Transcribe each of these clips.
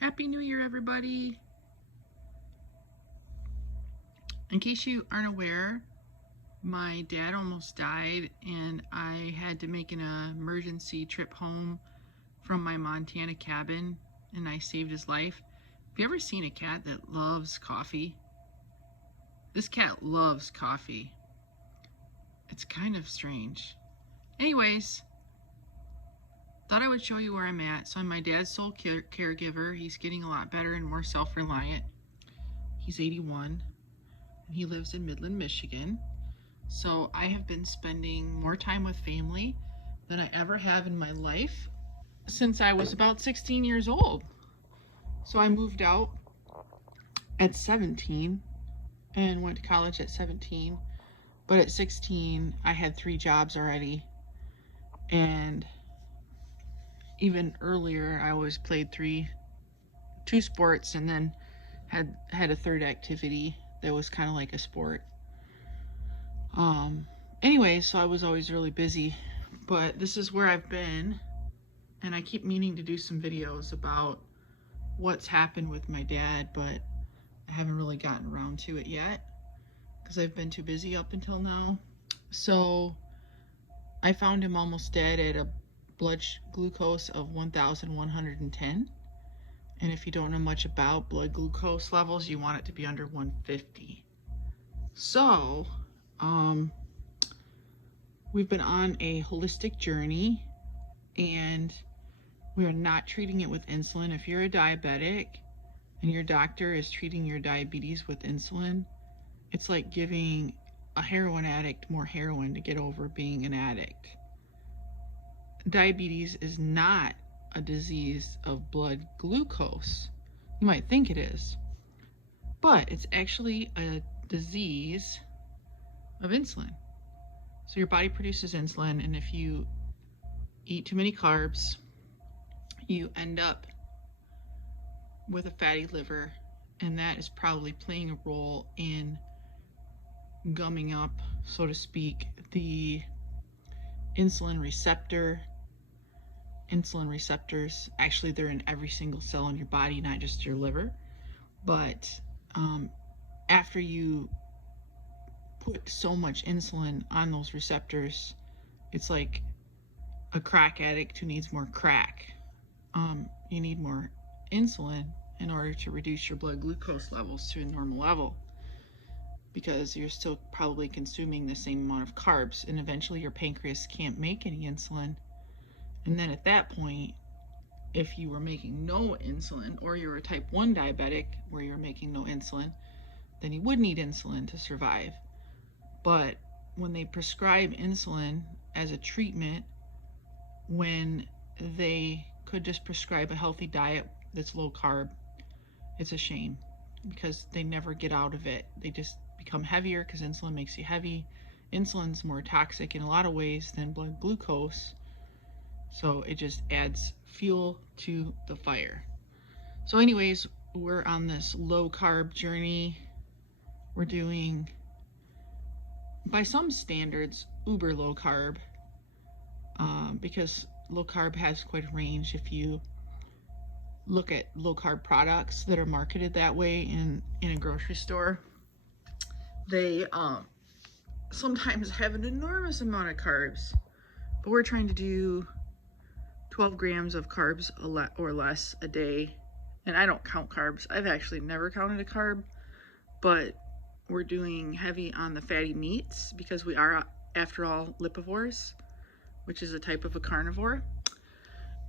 Happy New Year, everybody. In case you aren't aware, my dad almost died and I had to make an emergency trip home from my Montana cabin and I saved his life. Have you ever seen a cat that loves coffee? This cat loves coffee. It's kind of strange. Anyways, thought I would show you where I'm at. So I'm my dad's sole caregiver. He's getting a lot better and more self-reliant. He's 81 and he lives in Midland, Michigan. So I have been spending more time with family than I ever have in my life since I was about 16 years old. So I moved out at 17 and went to college at 17. But at 16, I had 3 jobs already. And even earlier, I always played 2 sports and then had a third activity that was kind of like a sport. Anyway, so I was always really busy, but this is where I've been, and I keep meaning to do some videos about what's happened with my dad, but I haven't really gotten around to it yet because I've been too busy up until now. So I found him almost dead at a blood glucose of 1,110. And if you don't know much about blood glucose levels, you want it to be under 150. So, we've been on a holistic journey and we are not treating it with insulin. If you're a diabetic and your doctor is treating your diabetes with insulin, it's like giving a heroin addict more heroin to get over being an addict. Diabetes is not a disease of blood glucose. You might think it is, but it's actually a disease of insulin. So your body produces insulin, and if you eat too many carbs, you end up with a fatty liver, and that is probably playing a role in gumming up, so to speak, the insulin receptors. Actually, they're in every single cell in your body, not just your liver. But after you put so much insulin on those receptors, it's like a crack addict who needs more crack. You need more insulin in order to reduce your blood glucose levels to a normal level, because you're still probably consuming the same amount of carbs, and eventually your pancreas can't make any insulin. And then at that point, if you were making no insulin, or you're a type 1 diabetic where you're making no insulin, then you would need insulin to survive. But when they prescribe insulin as a treatment, when they could just prescribe a healthy diet that's low carb, it's a shame, because they never get out of it. They just become heavier because insulin makes you heavy. Insulin's more toxic in a lot of ways than blood glucose, so it just adds fuel to the fire. So anyways, we're on this low carb journey. We're doing, by some standards, uber low carb, because low carb has quite a range. If you look at low carb products that are marketed that way in a grocery store, they sometimes have an enormous amount of carbs, but we're trying to do 12 grams of carbs or less a day. And I don't count carbs. I've actually never counted a carb, but we're doing heavy on the fatty meats because we are, after all, lipivores, which is a type of a carnivore.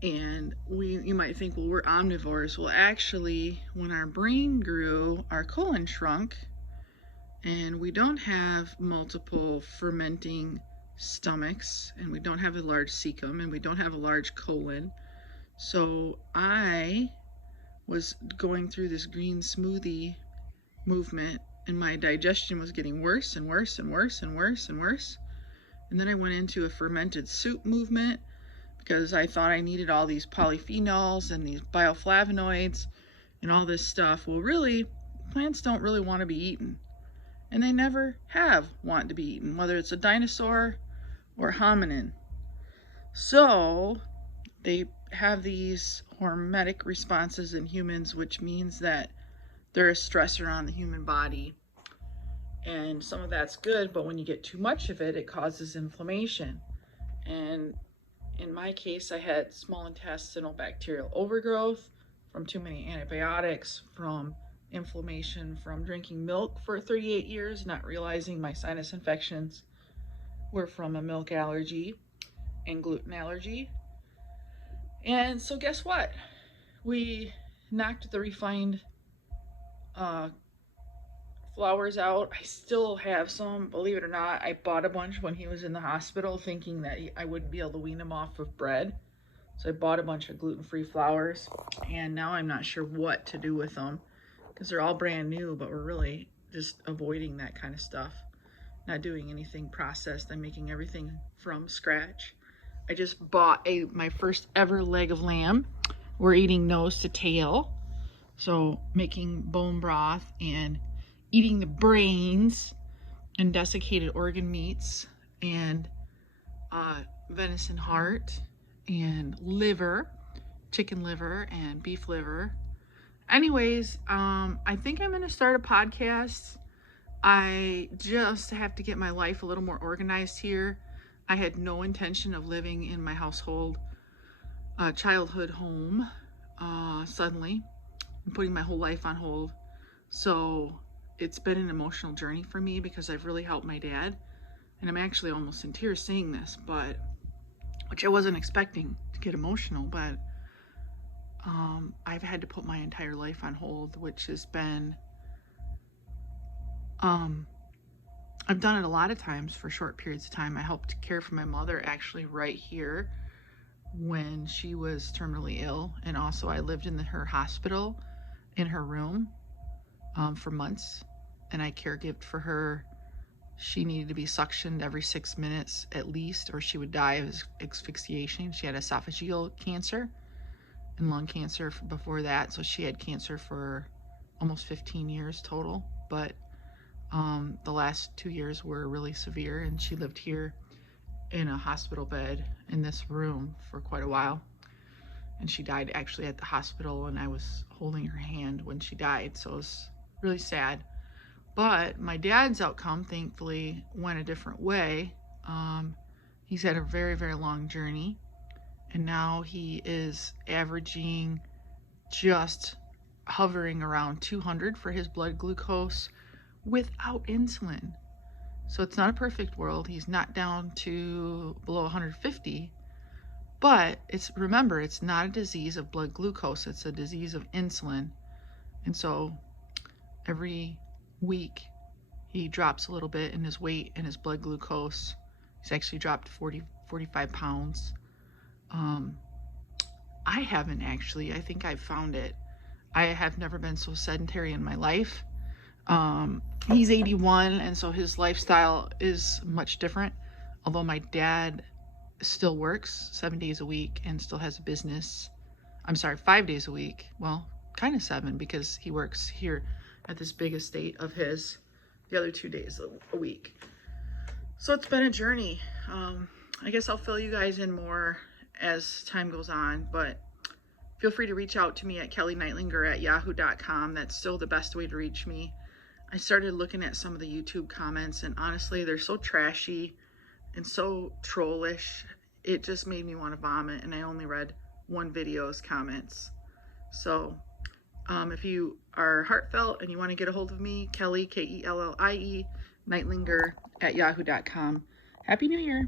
And you might think, well, we're omnivores. Well, actually, when our brain grew, our colon shrunk, and we don't have multiple fermenting stomachs, and we don't have a large cecum, and we don't have a large colon. So I was going through this green smoothie movement, and my digestion was getting worse and worse and worse and worse and worse. And then I went into a fermented soup movement because I thought I needed all these polyphenols and these bioflavonoids and all this stuff. Well, really, plants don't really want to be eaten, and they never have wanted to be eaten, whether it's a dinosaur or hominin. So they have these hormetic responses in humans, which means that they're a stressor on the human body. And some of that's good, but when you get too much of it, it causes inflammation. And in my case, I had small intestinal bacterial overgrowth from too many antibiotics, from inflammation from drinking milk for 38 years, not realizing my sinus infections were from a milk allergy and gluten allergy. And so, guess what? We knocked the refined flowers out. I still have some, believe it or not. I bought a bunch when he was in the hospital, thinking that I wouldn't be able to wean him off of bread. So I bought a bunch of gluten-free flowers, and now I'm not sure what to do with them because they're all brand new, but we're really just avoiding that kind of stuff. Not doing anything processed. I'm making everything from scratch. I just bought my first ever leg of lamb. We're eating nose to tail. So making bone broth and eating the brains and desiccated organ meats and venison heart and liver, chicken liver and beef liver. Anyways, I think I'm gonna start a podcast. I just have to get my life a little more organized here. I had no intention of living in my household childhood home suddenly. I'm putting my whole life on hold. So it's been an emotional journey for me because I've really helped my dad. And I'm actually almost in tears saying this, but which I wasn't expecting to get emotional, but I've had to put my entire life on hold, which has been I've done it a lot of times for short periods of time. I helped care for my mother actually right here when she was terminally ill, and also I lived in her hospital in her room for months, and I caregived for her. She needed to be suctioned every 6 minutes at least, or she would die of asphyxiation. She had esophageal cancer and lung cancer before that, so she had cancer for almost 15 years total, but the last 2 years were really severe, and she lived here in a hospital bed in this room for quite a while. And she died actually at the hospital, and I was holding her hand when she died, so it was really sad. But my dad's outcome, thankfully, went a different way. He's had a very, very long journey, and now he is averaging just hovering around 200 for his blood glucose without insulin. So it's not a perfect world. He's not down to below 150, but remember, it's not a disease of blood glucose. It's a disease of insulin. And so every week he drops a little bit in his weight and his blood glucose. He's actually dropped 45 pounds. I haven't actually. I think I've found it. I have never been so sedentary in my life. He's 81, and so his lifestyle is much different. Although my dad still works 7 days a week and still has a business. I'm sorry, 5 days a week. Well, kind of 7 because he works here at this big estate of his the other 2 days a week. So it's been a journey. I guess I'll fill you guys in more as time goes on, but feel free to reach out to me at kellyneitlinger@yahoo.com. That's still the best way to reach me. I started looking at some of the YouTube comments, and honestly, they're so trashy and so trollish. It just made me want to vomit, and I only read one video's comments. So if you are heartfelt and you want to get a hold of me, Kelly, Kellie, Neitlinger @yahoo.com. Happy New Year.